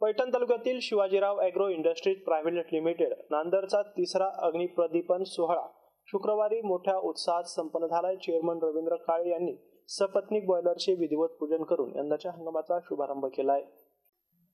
पैठण तालुक्यातील Shivajirao agro industries private limited नांदरचा तिसरा अग्निप्रदीपन सोहळा शुक्रवारी मोठ्या उत्साहात संपन्न झाला। चेअरमन रवींद्र काळे यांनी सपत्नीक बॉयलरचे विधिवत पूजन करून यंदाच्या हंगामाचा शुभारंभ केलाय।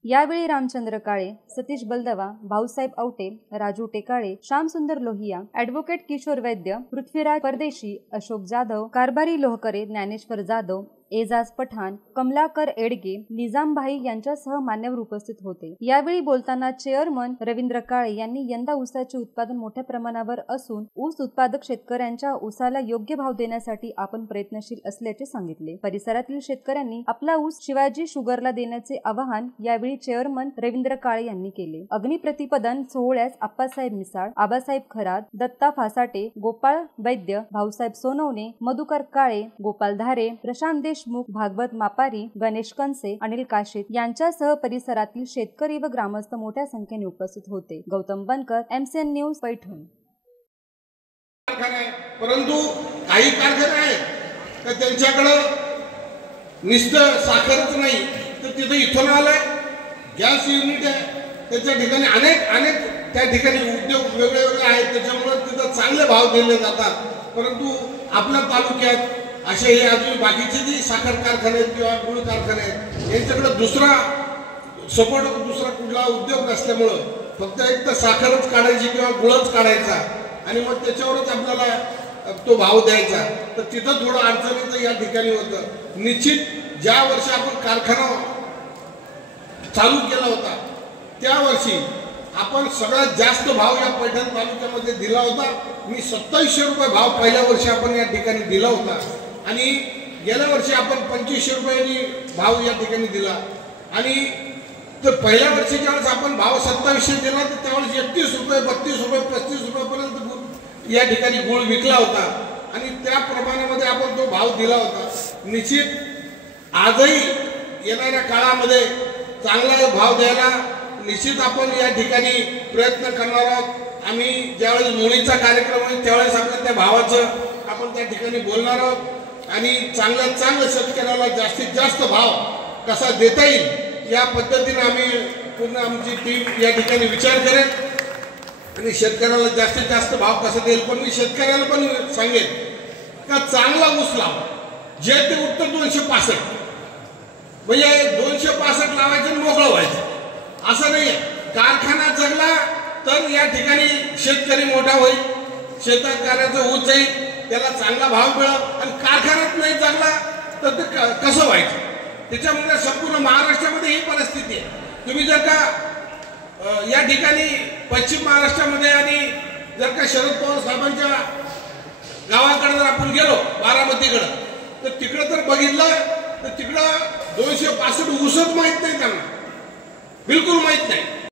यावेळी रामचंद्र काळे, सतीश बलदवा, भाऊसाहेब आवटे, राजू टेकाळे, श्यामसुंदर लोहिया, ॲडव्होकेट किशोर वैद्य, पृथ्वीराज परदेशी, अशोक जाधव, कारभारी लोहकरे, ज्ञानेश्वर जाधव, एजाज पठाण, कमलाकर एडगे, निजामभाई यांच्यासह मान्यवर उपस्थित होते। यावेळी बोलताना चेअरमन रवींद्र काळे यांनी यंदा ऊसाचे उत्पादन मोठ्या प्रमाणावर असून ऊस उत्पादक शेतकऱ्यांच्या ऊसाला योग्य भाव देण्यासाठी आपण प्रयत्नशील असल्याचे सांगितले। परिसरातील शेतकऱ्यांनी आपला ऊस शिवाजी शुगरला देण्याचे आवाहन यावेळी चेअरमन रवींद्र काळे यांनी केले। अग्निप्रतिपदन सोहळ्यास आप्पासाहेब मिसाळ, आबासाहेब खरात, दत्ता फासाटे, गोपाळ वैद्य, भाऊसाहेब सोनवणे, मधुकर काळे, गोपाल धारे, प्रशांत देशमुख, भागवत मापारी, गणेश कनसे, अनिल काशीत यांच्यासह परिसरातील शेतकरी व ग्रामस्थ मोठ्या संख्येने उपस्थित होते। गौतम बनकर, MCN न्यूज, पैठण। परंतु काही कारखाने आहेत तर त्यांच्याकडे नुसतं साखरच नाही तर तिथे इथेनॉल आहे, गॅस युनिट आहे, त्याच्या ठिकाणी अनेक त्या ठिकाणी उद्योग वेगळे आहेत, त्याच्यामुळे तिथे चांगले भाव दिले जातात। परंतु आपल्या तालुक्यात असे हे अजून बाकीचे जे साखर कारखाने किंवा गुळ कारखाने आहेत यांच्याकडे दुसरा सपोर्ट दुसरा कुठला उद्योग नसल्यामुळं फक्त एक तर साखरच काढायची किंवा गुळच काढायचा आणि मग त्याच्यावरच आपल्याला तो भाव द्यायचा, तर तिथं थोडं अडचणीचं या ठिकाणी होतं। निश्चित ज्या वर्षी आपण कारखाना चालू केला होता त्या वर्षी आपण सगळ्यात जास्त भाव या पैठण तालुक्यामध्ये दिला होता। मी 2700 रुपये भाव पहिल्या वर्षी आपण या ठिकाणी दिला होता आणि गेल्या वर्षी आपण 2500 रुपयांनी भाव या ठिकाणी दिला आणि तर पहिल्या वर्षी ज्यावेळेस आपण भाव 2700 दिला तर त्यावेळेस 31 रुपये, 32 रुपये, 35 रुपयापर्यंत या ठिकाणी गुळ विकला होता आणि त्या प्रमाणामध्ये आपण तो भाव दिला होता। निश्चित आजही येणाऱ्या काळामध्ये चांगला भाव द्यायला निश्चित आपण या ठिकाणी प्रयत्न करणार आहोत। आम्ही ज्यावेळेस मुळीचा कार्यक्रम होईल त्यावेळेस आपल्या त्या भावाचं आपण त्या ठिकाणी बोलणार आहोत आणि चांगल्या शेतकऱ्याला जास्तीत जास्त भाव कसा देता येईल या पद्धतीने आम्ही पूर्ण आमची टीम या ठिकाणी विचार करेल आणि शेतकऱ्याला जास्तीत जास्त भाव कसा देईल। पण मी शेतकऱ्याला पण सांगेन का चांगला ऊस लावा, जे ते उत्तर 265 म्हणजे 265 लावायचं मोकळं व्हायचं असं नाही आहे। कारखाना जगला तर या ठिकाणी शेतकरी मोठा होईल, शेतकऱ्याचं ऊस जाईल, त्याला चांगला भाव मिळेल आणि कारखान्यात नाही जगला तर ते कसं व्हायचं। त्याच्यामुळे संपूर्ण महाराष्ट्रामध्ये ही परिस्थिती आहे। तुम्ही जर का या ठिकाणी पश्चिम महाराष्ट्रामध्ये आणि जर का शरद पवार साहेबांच्या गावाकडे जर आपण गेलो बारामतीकडे तर तिकडं तर बघितलं तर तिकडं 265 ऊसच माहीत नाही त्यांना, बिलकुल माहीत नाही।